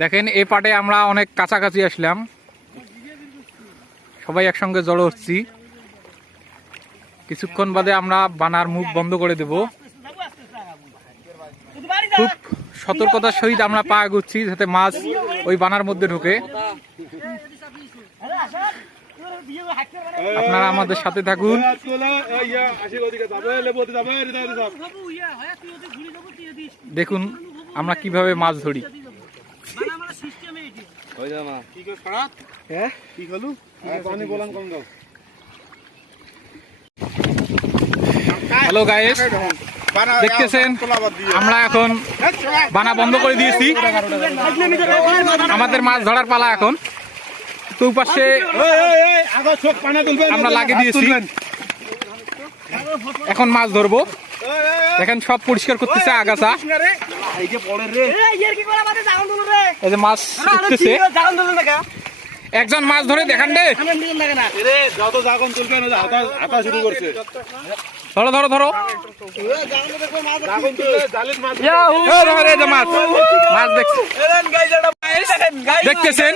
দেখেন এই পাটে আমরা অনেক কাছাকাছি আসলাম, সবাই একসঙ্গে জড়ো হচ্ছি। কিছুক্ষণ বাদে আমরা বানার মুখ বন্ধ করে দেব। খুব সতর্কতার সহিত আমরা পা এগোচ্ছি যাতে মাছ ওই বানার মধ্যে ঢোকে। আপনারা আমাদের সাথে থাকুন। দেখুন আমরা কিভাবে মাছ ধরি। হ্যালো গাইস, দেখতেছেন আমরা এখন বানা বন্ধ করে দিয়েছি। আমাদের মাছ ধরার পালা এখন। তো পাশে আমরা লাগিয়ে দিয়েছি, এখন মাছ ধরবো। দেখেন সব পরিষ্কার করতেছে আগাছা। এই যে মাছ উঠতেছে, একজন মাছ ধরে দেখান রে। ধরো ধরো ধরো, মাছ দেখতেছেন।